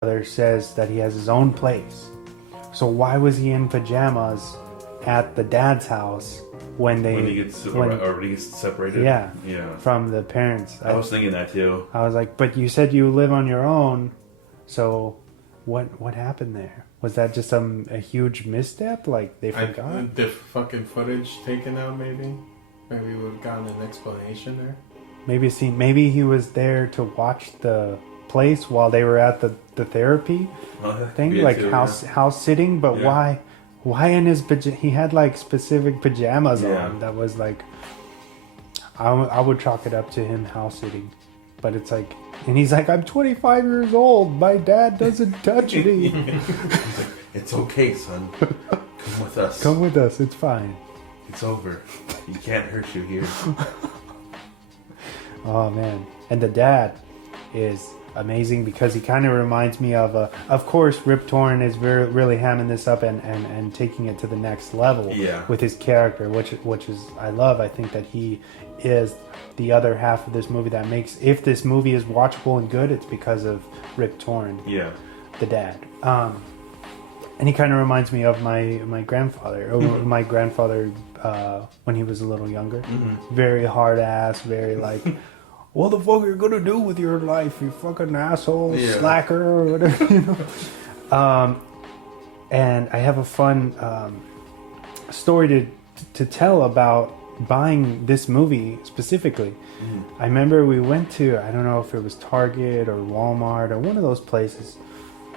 brother says that he has his own place. So why was he in pajamas at the dad's house when he gets separated? Yeah, yeah, from the parents. I was thinking that too. I was like, but you said you live on your own, so what happened there? Was that just a huge misstep? Like they forgot? The fucking footage taken out, maybe? Maybe we would have gotten an explanation there. Maybe he was there to watch the place while they were at the therapy thing, like too, house sitting. But why in his he had like specific pajamas on? That was like, I would chalk it up to him house sitting. But it's like, and he's like, I'm 25 years old. My dad doesn't touch me. He's like, it's okay, son. Come with us. Come with us. It's fine. It's over. He can't hurt you here. Oh man, and the dad is amazing because he kind of reminds me of course Rip Torn is really hamming this up and taking it to the next level with his character, which is I love. I think that he is the other half of this movie that makes, if this movie is watchable and good, it's because of Rip Torn, the dad. And he kind of reminds me of my grandfather, or my grandfather when he was a little younger. Very hard ass, very like, what the fuck are you gonna do with your life, you fucking asshole, slacker, or whatever, you know. And I have a fun story to tell about buying this movie specifically. I remember we went to, I don't know if it was Target or Walmart or one of those places,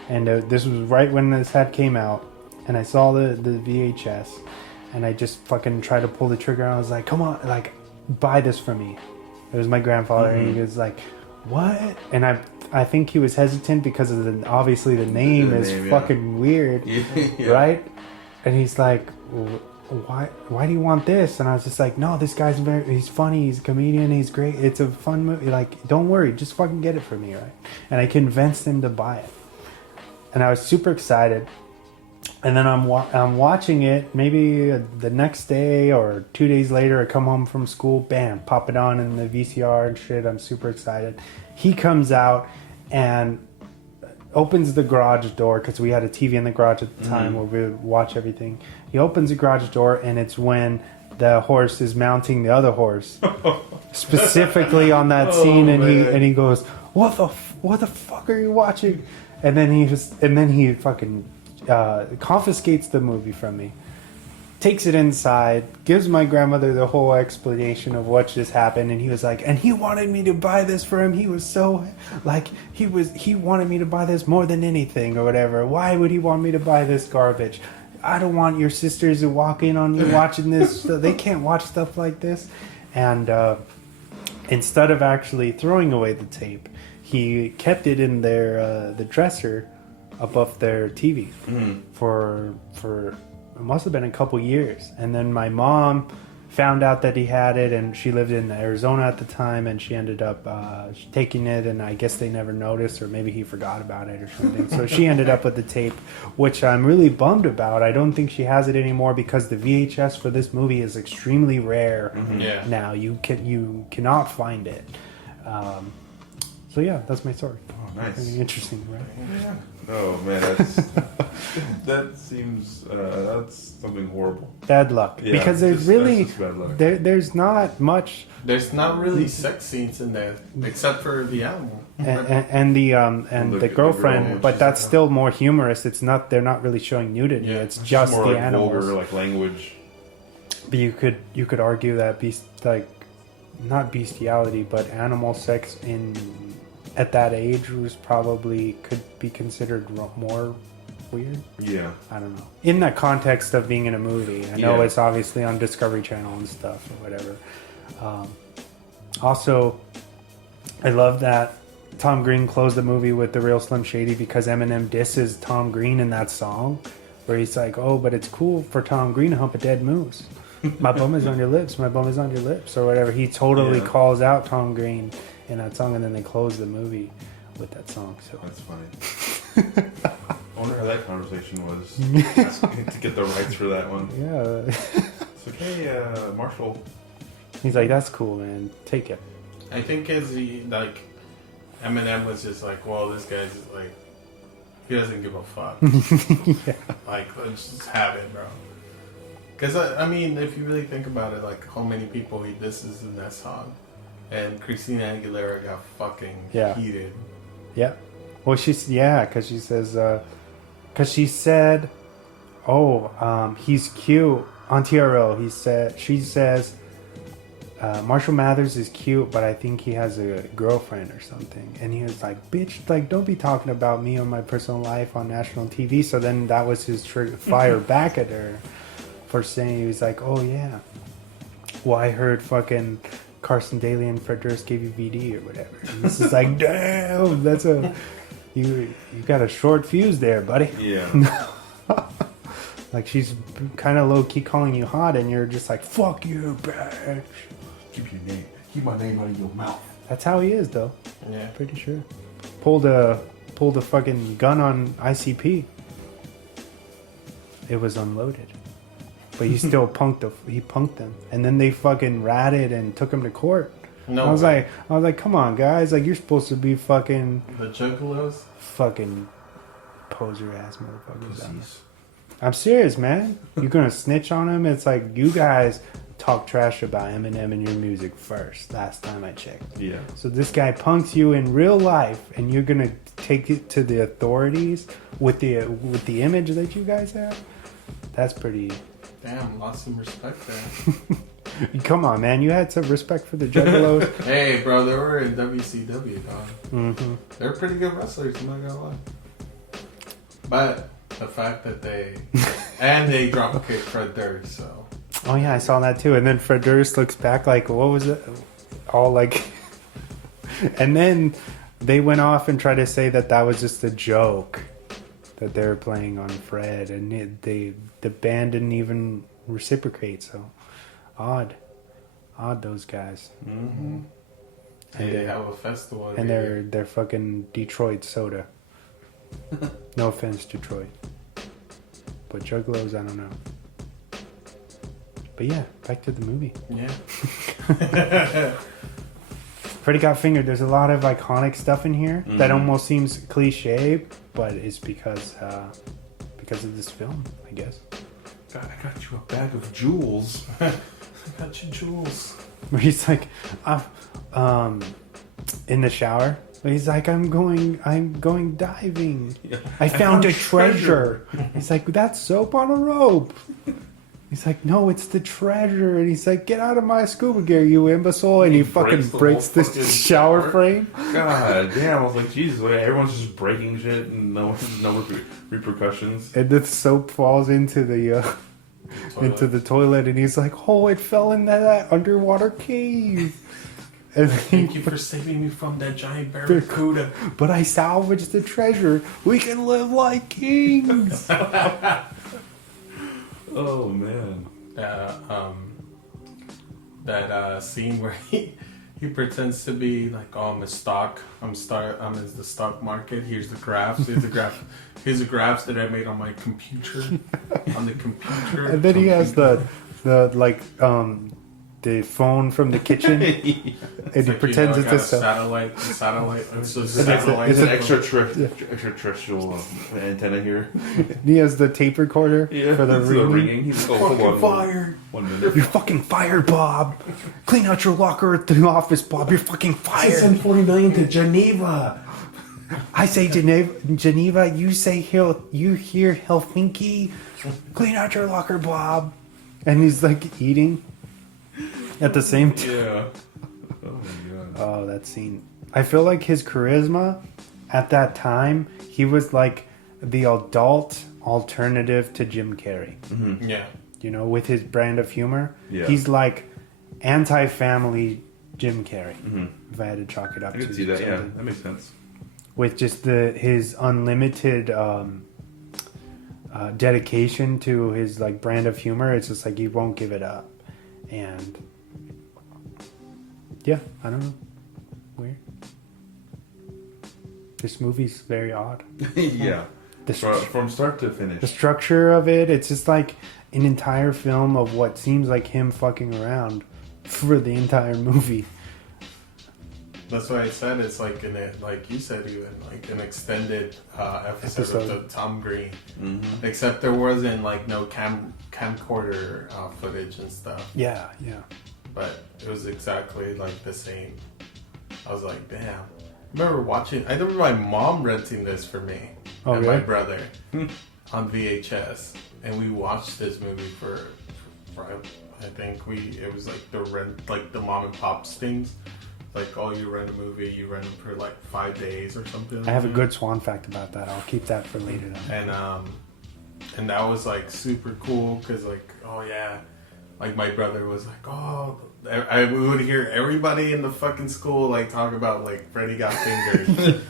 and this was right when this came out, and I saw the VHS, and I just fucking tried to pull the trigger, and I was like, come on, like, buy this for me. It was my grandfather, and he was like, what? And I think he was hesitant because of obviously the name is fucking weird, right? And he's like, why do you want this? And I was just like, no, this guy's he's funny, he's a comedian, he's great, it's a fun movie, like, don't worry, just fucking get it for me, right? And I convinced him to buy it, and I was super excited. And then I'm watching it, maybe the next day or 2 days later, I come home from school, bam, pop it on in the VCR and shit, I'm super excited. He comes out and opens the garage door, because we had a TV in the garage at the time where we would watch everything. He opens the garage door, and it's when the horse is mounting the other horse, specifically on that scene, and he goes, what the fuck are you watching? And then he fucking confiscates the movie from me, takes it inside, gives my grandmother the whole explanation of what just happened, and he was like, and he wanted me to buy this for him. He was so like, he wanted me to buy this more than anything or whatever. Why would he want me to buy this garbage? I don't want your sisters to walk in on you watching this. They can't watch stuff like this. And instead of actually throwing away the tape, he kept it in the dresser above their TV for it must have been a couple years. And then my mom found out that he had it, and she lived in Arizona at the time, and she ended up taking it, and I guess they never noticed, or maybe he forgot about it or something. So she ended up with the tape, which I'm really bummed about. I don't think she has it anymore because the VHS for this movie is extremely rare now. You cannot find it. So yeah, that's my story. Oh, nice. Pretty interesting, right? Yeah. Oh man, that seems that's something horrible. Bad luck. Yeah, because there's there's not much. There's not really sex scenes in there except for the animal and the girlfriend, but that's still more humorous. It's not. They're not really showing nudity. It's just more the like animals. Vulgar, like language. But you could argue that not bestiality, but animal sex at that age could be considered more weird. Yeah. I don't know. In that context of being in a movie. I know it's obviously on Discovery Channel and stuff or whatever. Also, I love that Tom Green closed the movie with The Real Slim Shady because Eminem disses Tom Green in that song where he's like, oh, but it's cool for Tom Green to hump a dead moose. My bum is on your lips. My bum is on your lips or whatever. He totally calls out Tom Green in that song, and then they close the movie with that song. So that's funny. I wonder how that conversation was. To get the rights for that one. Yeah. It's like, hey, Marshall. He's like, that's cool, man. Take it. I think Eminem was just like, well, this guy's like He doesn't give a fuck. Yeah. Like, let's just have it, bro. Because, I mean, if you really think about it, like, how many people he disses in that song. And Christina Aguilera got fucking heated. Yeah. Well, because she says, because she said, he's cute. On TRL, she says, Marshall Mathers is cute, but I think he has a girlfriend or something. And he was like, bitch, like, don't be talking about me or my personal life on national TV. So then that was his fire back at her for saying, he was like, oh yeah, well, I heard fucking Carson Daly and Fred Durst gave you VD or whatever. And this is like, damn, that's you got a short fuse there, buddy. Yeah. Like, she's kind of low-key calling you hot, and you're just like, fuck you, bitch. Keep my name out of your mouth. That's how he is, though. Yeah. Pretty sure. Pulled a fucking gun on ICP. It was unloaded. But he still punked them. And then they fucking ratted and took him to court. No. I was like, come on, guys. Like, you're supposed to be fucking... The Juggalos? Fucking poser-ass motherfuckers. I'm serious, man. You're gonna snitch on him? It's like, you guys talk trash about Eminem and your music first. Last time I checked. Yeah. So this guy punks you in real life, and you're gonna take it to the authorities with the image that you guys have. That's pretty. Damn, lost some respect there. Come on, man. You had some respect for the Juggalos. Hey, bro, they were in WCW, dog. Mm-hmm. They're pretty good wrestlers, I'm not gonna lie. But the fact that they drop kick Fred Durst, so. Oh yeah, I saw that too. And then Fred Durst looks back like, what was it? All like, and then they went off and tried to say that was just a joke that they were playing on Fred, and the band didn't even reciprocate. So odd those guys. Mm-hmm. And they have a festival. And they're fucking Detroit soda. No offense, Detroit. But Juggalos, I don't know. But yeah, back to the movie. Yeah. Freddy Got Fingered. There's a lot of iconic stuff in here that almost seems cliche, but it's because of this film, I guess. God, I got you a bag of jewels. I got you jewels. Where he's like, in the shower. He's like, I'm going diving. Yeah. I found a treasure. He's like, that's soap on a rope. He's like, no, it's the treasure. And he's like, get out of my scuba gear, you imbecile. And he fucking breaks the shower frame. God damn. I was like, Jesus, everyone's just breaking shit and no repercussions. And the soap falls into the toilet. And he's like, oh, it fell in that underwater cave. And thank you for saving me from that giant barracuda. But I salvaged the treasure. We can live like kings. Oh man. That scene where he pretends to be like, oh, I'm in stock. I'm in the stock market. Here's the graphs. Here's the graphs that I made on my computer. On the computer. And then he has the phone from the kitchen, and he pretends it's a satellite. It's an extraterrestrial antenna here. He has the tape recorder for the ringing. He's fucking fired. 1 minute. You're fucking fired, Bob. Clean out your locker at the office, Bob. You're fucking fired. Send $40 million to Geneva. I say Geneva. You say you hear Helsinki. Clean out your locker, Bob. And he's like eating. At the same time. Yeah. Oh my god. Oh, that scene. I feel like his charisma at that time, he was like the adult alternative to Jim Carrey. Mm-hmm. Yeah. You know, with his brand of humor. Yeah. He's like anti-family Jim Carrey. Mm-hmm. If I had to chalk it up I to can see that, something. yeah. That makes sense. With just his unlimited dedication to his like brand of humor, it's just like he won't give it up. And yeah, I don't know. Weird. This movie's very odd. Yeah. From start to finish. The structure of it, it's just like an entire film of what seems like him fucking around for the entire movie. That's why I said it's like like you said, even like an extended episode of the Tom Green. Mm-hmm. Except there wasn't like no camcorder footage and stuff. Yeah. But it was exactly like the same. I was like, damn. I remember my mom renting this for me and my brother on VHS, and we watched this movie for I think it was like the mom and pop's things. Like, you rent a movie, you rent it for like 5 days or something. I have a good Swan fact about that. I'll keep that for later. And that was like super cool because like, like my brother was like, we would hear everybody in the fucking school like talk about like Freddy Got Fingered.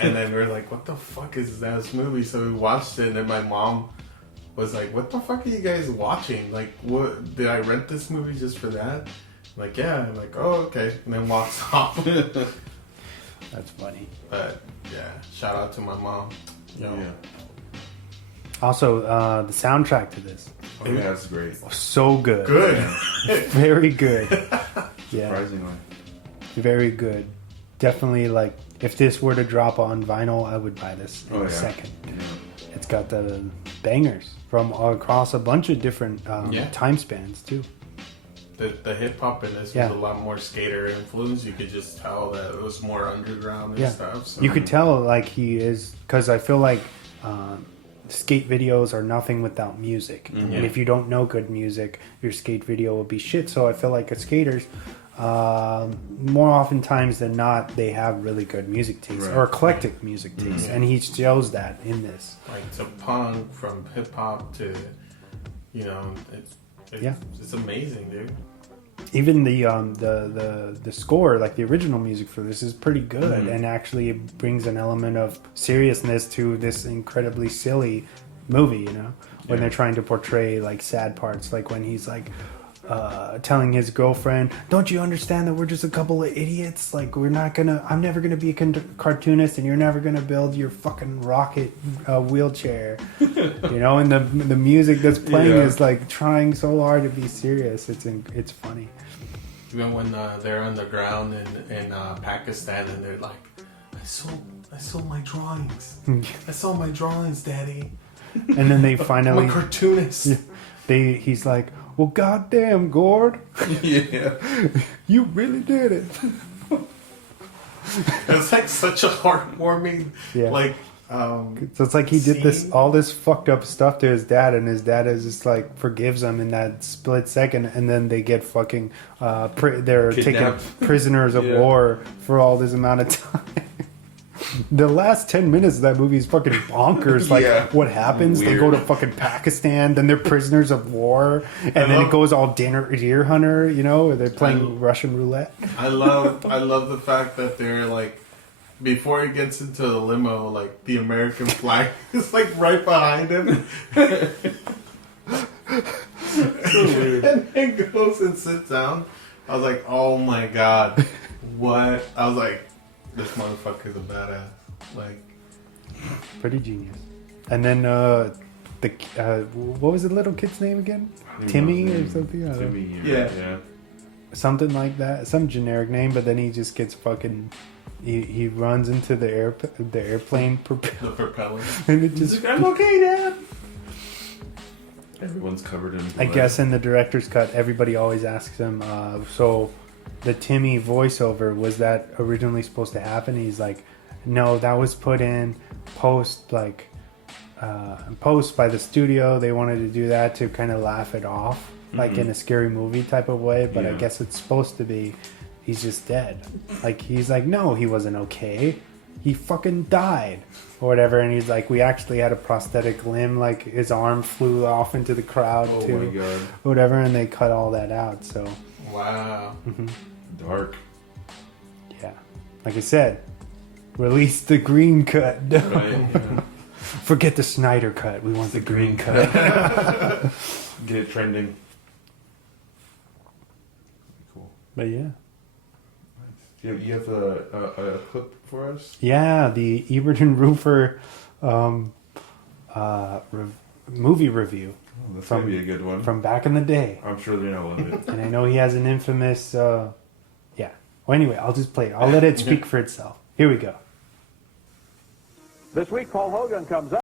And then we were like, what the fuck is this movie? So we watched it, and then my mom was like, what the fuck are you guys watching? Like, what, did I rent this movie just for that? I'm like, yeah. I'm like, oh, okay. And then walks off. That's funny. But yeah, shout out to my mom. Yeah. Also, the soundtrack to this. Oh yeah, that's great. So good. Very good. Yeah. Surprisingly. Very good. Definitely, like, if this were to drop on vinyl, I would buy this in a second. Yeah. It's got the bangers from across a bunch of different time spans, too. The hip-hop in this was a lot more skater influence. You could just tell that it was more underground and stuff. So. You could tell, like, he is... Because I feel like... skate videos are nothing without music, and if you don't know good music, your skate video will be shit. So I feel like skaters, more oftentimes than not, they have really good music taste or eclectic music taste, and he shows that in this. Like to punk, from hip hop to, it's amazing, dude. Even the score, like the original music for this, is pretty good, and actually it brings an element of seriousness to this incredibly silly movie. When they're trying to portray like sad parts, like when he's like telling his girlfriend, "Don't you understand that we're just a couple of idiots? Like I'm never gonna be a cartoonist, and you're never gonna build your fucking rocket wheelchair." And the music that's playing is like trying so hard to be serious. It's funny. Even when they're on the ground in Pakistan, and they're like, I sold my drawings. I sold my drawings, Daddy. And then they finally... I'm a cartoonist. He's like, well, goddamn, Gord. Yeah. You really did it. It's like such a heartwarming, so it's like he did all this fucked up stuff to his dad, and his dad is just like forgives him in that split second, and then they get fucking they're taken prisoners of war for all this amount of time. The last 10 minutes of that movie is fucking bonkers. Like, what happens? Weird. They go to fucking Pakistan, then they're prisoners of war, and then it goes all deer hunter, where they're playing Russian roulette. I love the fact that they're like, before he gets into the limo, like the American flag is like right behind him. So weird. And then goes and sits down. I was like, oh my god, what? I was like, this motherfucker's a badass. Like, pretty genius. And then what was the little kid's name again? Timmy or something? Timmy. Yeah. Something like that. Some generic name, but then he just gets fucking. He runs into the airplane the propeller. And it just. I'm okay, Dad. Everyone's covered in blood. I guess in the director's cut, everybody always asks him. So, the Timmy voiceover, was that originally supposed to happen? He's like, no, that was put in post by the studio. They wanted to do that to kind of laugh it off, like in a scary movie type of way. But I guess it's supposed to be. He's just dead. Like, he's like, no, he wasn't okay. He fucking died. Or whatever. And he's like, we actually had a prosthetic limb. Like, his arm flew off into the crowd, too. Oh, my God. Whatever. And they cut all that out, so. Wow. Mm-hmm. Dark. Yeah. Like I said, release the green cut. Right. Yeah. Forget the Snyder cut. We want the green cut. Get it trending. Cool. But yeah. You have a clip for us? Yeah, the Ebert and Roofer movie review. Oh, that's going to be a good one. From back in the day. I'm sure they're going to love it. And I know he has an infamous... Well, anyway, I'll just play it. I'll let it speak for itself. Here we go. This week, Paul Hogan comes up.